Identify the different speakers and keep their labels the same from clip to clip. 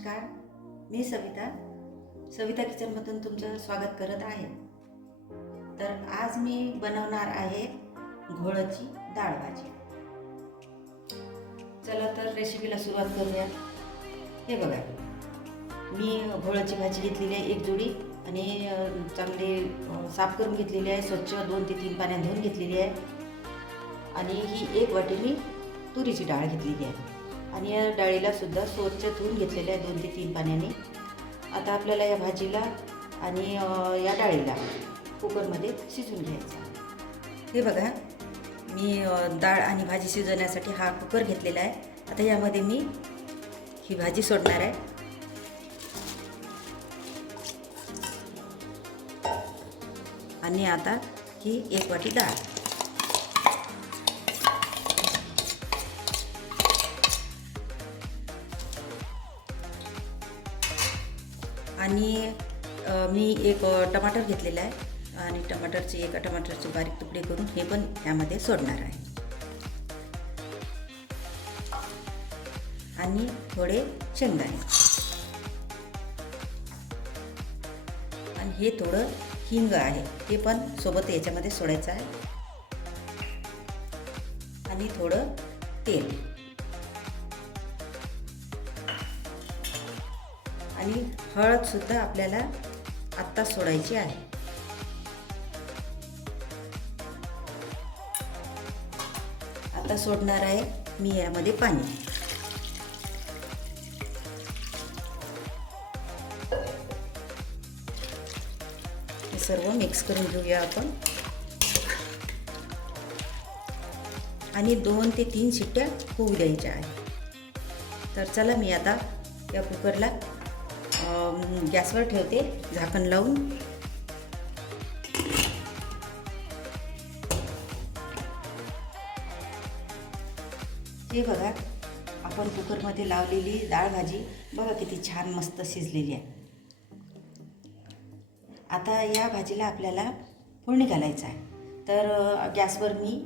Speaker 1: नमस्कार मी सविता. सविता किचनमधून तुमचं स्वागत करत आहे. तर आज मी बनवणार आहे घोळाची डाळ भाजी. चला तर रेसिपीला सुरुवात करूया. हे बघा मी घोळाची भाजी घेतलेली आहे एक जोडी आणि चांगली साफ करून घेतलेली आहे स्वच्छ दोन ते तीन पाण्यात धुवून घेतलेली आहे. आणि ही एक वाटी मी तुरीची डाळ घेतलेली आहे. आणि या डाळीला सुद्धा स्वच्छ धुवून घेतलेल्या आहे दोन ते तीन पाण्याने. आता आपल्याला या भाजीला आणि या डाळीला कुकरमध्ये शिजून घ्यायचं हे बघा मी डाळ आणि भाजी शिजवण्यासाठी हा कुकर घेतलेला आहे. आता यामध्ये मी ही भाजी सोडणार आहे. आणि आता ही एक वाटी डाळ. आणि मी एक टमाटर घेतलेला आहे. आणि टमाटरचे एका टमाटरचे बारीक तुकडे करून हे पण यामध्ये सोडणार आहे. आणि थोडे शेंगदाणे. आणि हे थोडं हिंग आहे. हे पण सोबत याच्यामध्ये सोडायचं आहे. आणि थोडं तेल. आणि हळदसुद्धा आपल्याला आत्ता सोडायची आहे. आता सोडणार आहे मी यामध्ये पाणी. सर्व मिक्स करून घेऊया आपण. आणि दोन ते तीन शिट्ट्या होऊ द्यायच्या आहे तर चला मी आता या कुकरला गॅसवर ठेवते झाकण लावून. हे बघा आपण कुकरमध्ये लावलेली डाळ भाजी बघा किती छान मस्त शिजलेली आहे. आता या भाजीला आपल्याला फोडणी घालायचं आहे. तर गॅसवर मी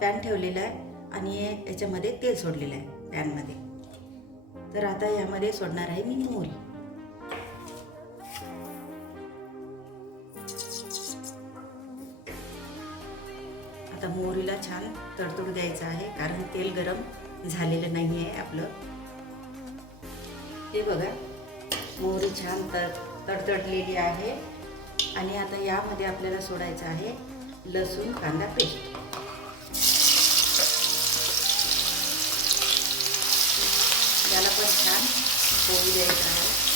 Speaker 1: पॅन ठेवलेला आहे आणि याच्यामध्ये तेल सोडलेलं आहे पॅनमध्ये. तर आता यामध्ये सोडणार आहे मी मोहरी. आता मोहरीला छान तडतड द्यायचं आहे कारण तेल गरम झालेलं नाही आहे आपलं. हे बघा मोहरी छान तड तडतडलेली आहे. आणि आता यामध्ये आपल्याला सोडायचं आहे लसूण कांदा पेस्ट. त्याला पण छान पोळी द्यायचं आहे.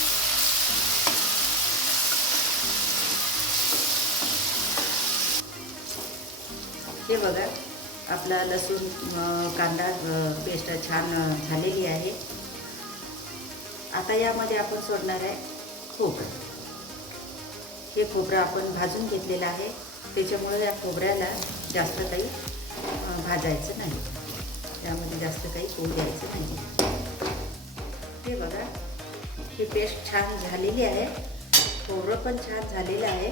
Speaker 1: हे बघा आपला लसूण कांदा पेस्ट छान झालेली आहे. आता यामध्ये आपण सोडणार आहे खोबरं. हे खोबरं आपण भाजून घेतलेलं आहे. त्याच्यामुळे या खोबऱ्याला जास्त काही भाजायचं नाही. त्यामध्ये जास्त काही कोण द्यायचं नाही. हे बघा ही पेस्ट छान झालेली आहे. खोबरं पण छान झालेलं आहे.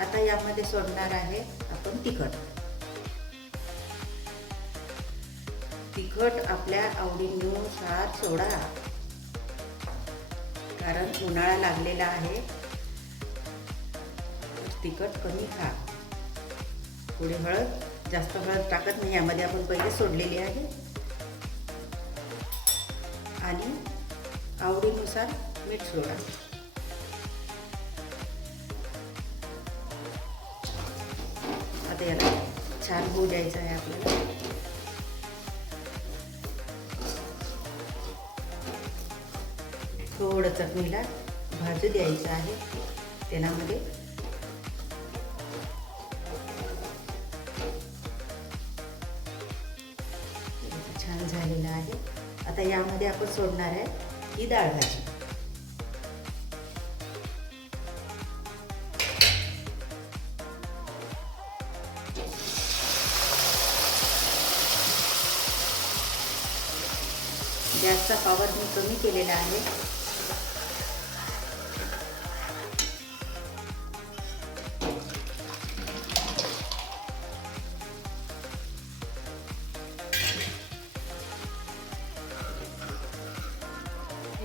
Speaker 1: आता यामध्ये सोडणार आहे आपण तिखट. तिखट आपल्या आवडीनुसार सोडा. कारण उन्हाळा लागलेला आहे. तिखट कमी खा. थोडी हळद जास्त हळद टाकत नाही यामध्ये आपण पहिले सोडलेली आहे. आणि आवडीनुसार मीठ सोडा. आता याला छान होऊ द्यायचं आहे आपल्याला. थोडं चटणीला भाजू द्यायचं आहे. तेलामध्ये. छान झालेलं आहे. आता यामध्ये आपण सोडणार आहे ही डाळ भाजी. गॅसचा पॉवर मी कमी केलेला आहे.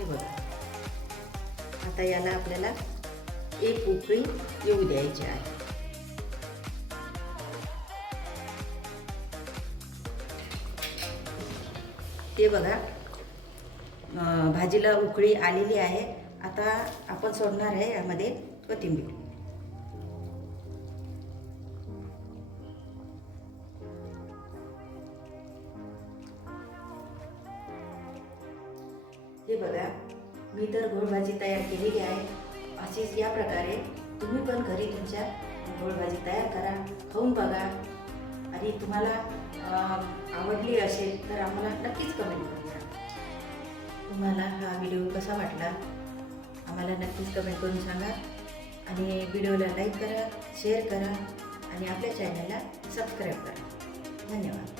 Speaker 1: बघा. आता याला आपल्याला एक उकळी येऊ द्यायची आहे. ते बघा भाजीला उकळी आलेली आहे. आता आपण सोडणार आहे यामध्ये कोथिंबीर. हे बघा. मी तर गोडभाजी तयार केलेली आहे. अशीच या प्रकारे तुम्ही पण घरी तुमच्या गोडभाजी तयार करा खाऊन बघा. आणि तुम्हाला आवडली असेल तर आम्हाला नक्कीच कमेंट करून द्या तुम्हाला हा व्हिडिओ कसा वाटला? आम्हाला नक्कीच कमेंट करून सांगा. आणि व्हिडिओला लाईक करा शेअर करा. आणि आपल्या चॅनलला सबस्क्राईब करा. धन्यवाद.